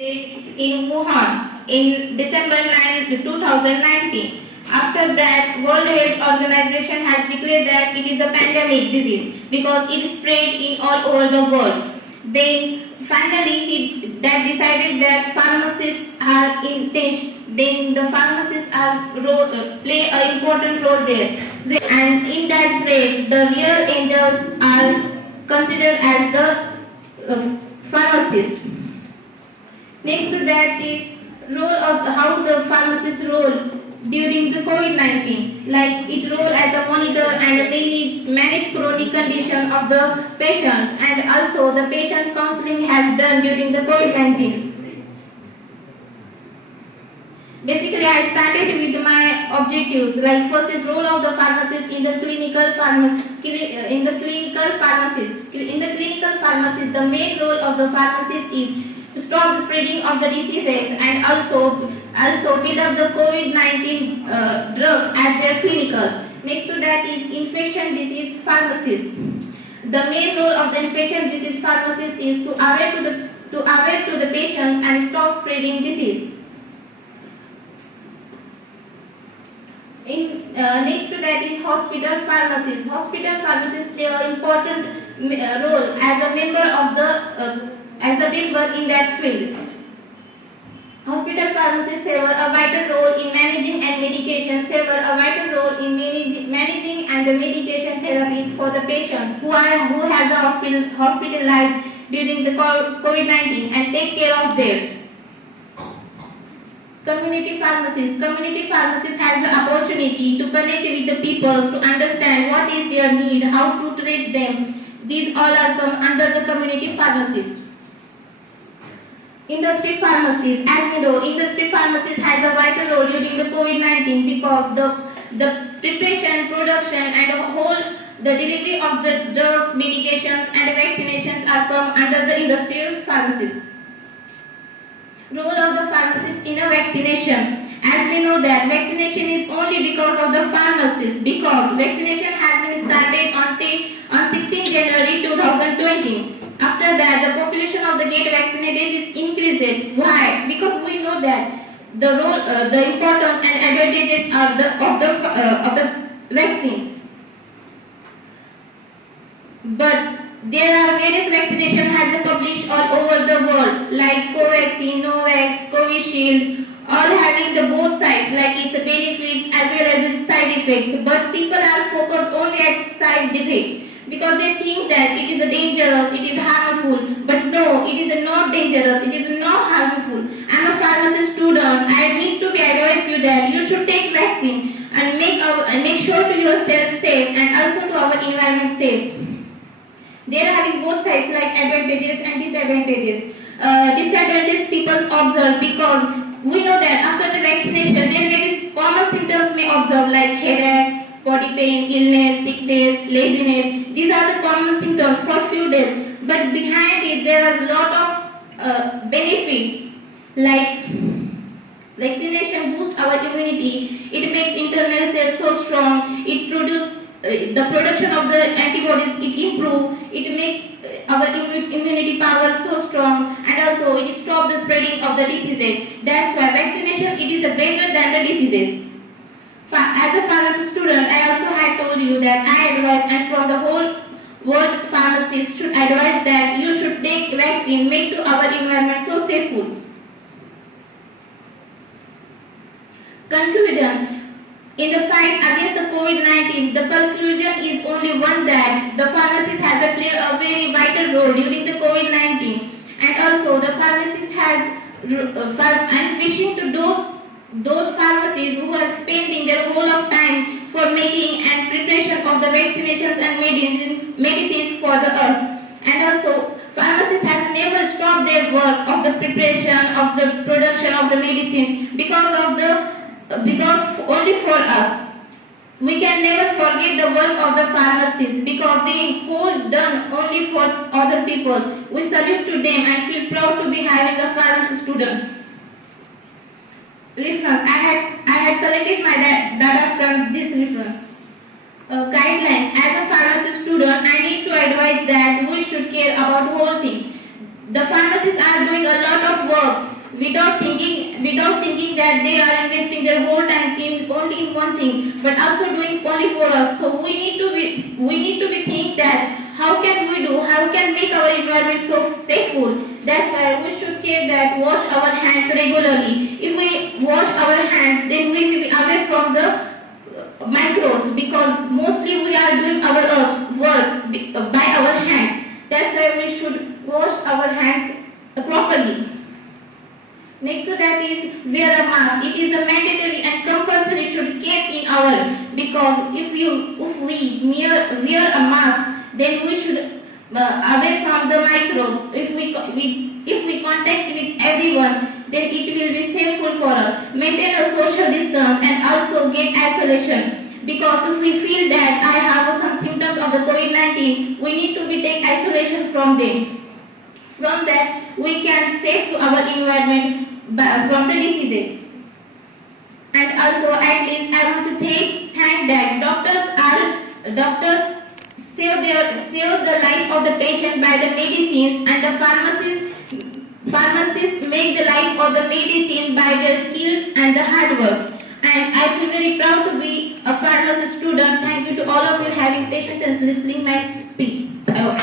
in Wuhan in December 2019. After that, World Health Organization has declared that it is a pandemic disease because it spread in all over the world. Then finally, that decided that pharmacists are then the pharmacists play an important role there. And in that way, the real angels are considered as the pharmacists. Next to that is how the pharmacist role during the COVID-19, like it role as a monitor and manage chronic condition of the patients, and also the patient counseling has done during the COVID-19. Basically, I started with my objectives. Like first is role of the pharmacist in the clinical pharmacist. In the clinical pharmacist, the main role of the pharmacist is to stop the spreading of the diseases and also build up the COVID-19 drugs at their clinicals. Next to that is infection disease pharmacist. The main role of the infection disease pharmacist is to aware to the patient and stop spreading disease. Next to that is hospital pharmacist. Hospital pharmacists play an important role as a member in that field. Hospital pharmacists have a vital role in managing and medication, managing and the medication therapies for the patient who has a hospitalized during the COVID-19 and take care of theirs. Community pharmacists has the opportunity to connect with the people to understand what is their need, how to treat them. These all are come under the community pharmacist. Industry pharmacies, as we know, industry pharmacies has a vital role during the COVID-19 because the preparation, production and the delivery of the drugs, medications and vaccinations are come under the industrial pharmacies. Role of the pharmacist in a vaccination. As we know that vaccination is only because of the pharmacist, because vaccination has been started on 16 January 2020. After that, the population of the get vaccinated is increases. Why? Because we know that the importance and advantages of the vaccines. But there are various vaccinations has been published all over the world, like Covaxin, Novax, Covishield, all having the both sides, like its benefits as well as its side effects. But people are focused only at side effects because they think that it is dangerous, it is harmful. But no, it is not dangerous, it is not harmful. I am a pharmacy student. I need to advise you that you should take vaccine and make sure to yourself safe and also to our environment safe. They are having both sides like advantages and disadvantages. Disadvantages people observe because we know that after the vaccination there is common symptoms may observe like headache, body pain, illness, sickness, laziness. These are the common symptoms for few days. But behind it there are a lot of benefits like vaccination boosts our immunity. It makes internal cells so strong. It produces the production of the antibodies, it improves, it makes our immunity power so strong, and also it stops the spreading of the diseases. That's why vaccination it is better than the diseases. As a pharmacy student, I also had told you that I advise, and from the whole world pharmacists should advise that you should take vaccine, make to our environment so safe. Conclusion. In the fight against the COVID-19, the conclusion is only one that the pharmacist has played a very vital role during the COVID-19, and also the pharmacist has. I'm wishing to those pharmacies who are spending their whole of time for making and preparation of the vaccinations and medicines for the us, and also pharmacists has never stopped their work of the preparation of the production of the medicine because only for us. We can never forget the work of the pharmacists because they hold done only for other people. We salute to them and feel proud to be having a pharmacy student. Reference. I had collected my data from this reference. Guidelines. As a pharmacy student, I need to advise that we should care about whole things. The pharmacists are doing a lot of work without thinking that they are investing their whole time in only in one thing, but also doing only for us. So we need to be think that how can make our environment so safeful. That's why we should care that wash our hands regularly. If we wash our hands, then we will be away from the microbes, because mostly we are doing our work by our hands. That's why we should wash our hands properly. Next to that is wear a mask. It is a mandatory and compulsory should keep in our, because if we wear a mask, then we should away from the microbes. If we contact with everyone, then it will be safeful for us. Maintain a social distance and also get isolation. Because if we feel that I have some symptoms of the COVID-19, we need to be take isolation from them. From that, we can save our environment from the diseases. And also, at least I want to thank that doctors save the life of the patient by the medicines, and the pharmacists make the life of the medicine by their skills and the hard work. And I feel very proud to be a pharmacy student. Thank you to all of you having patience and listening my speech. I hope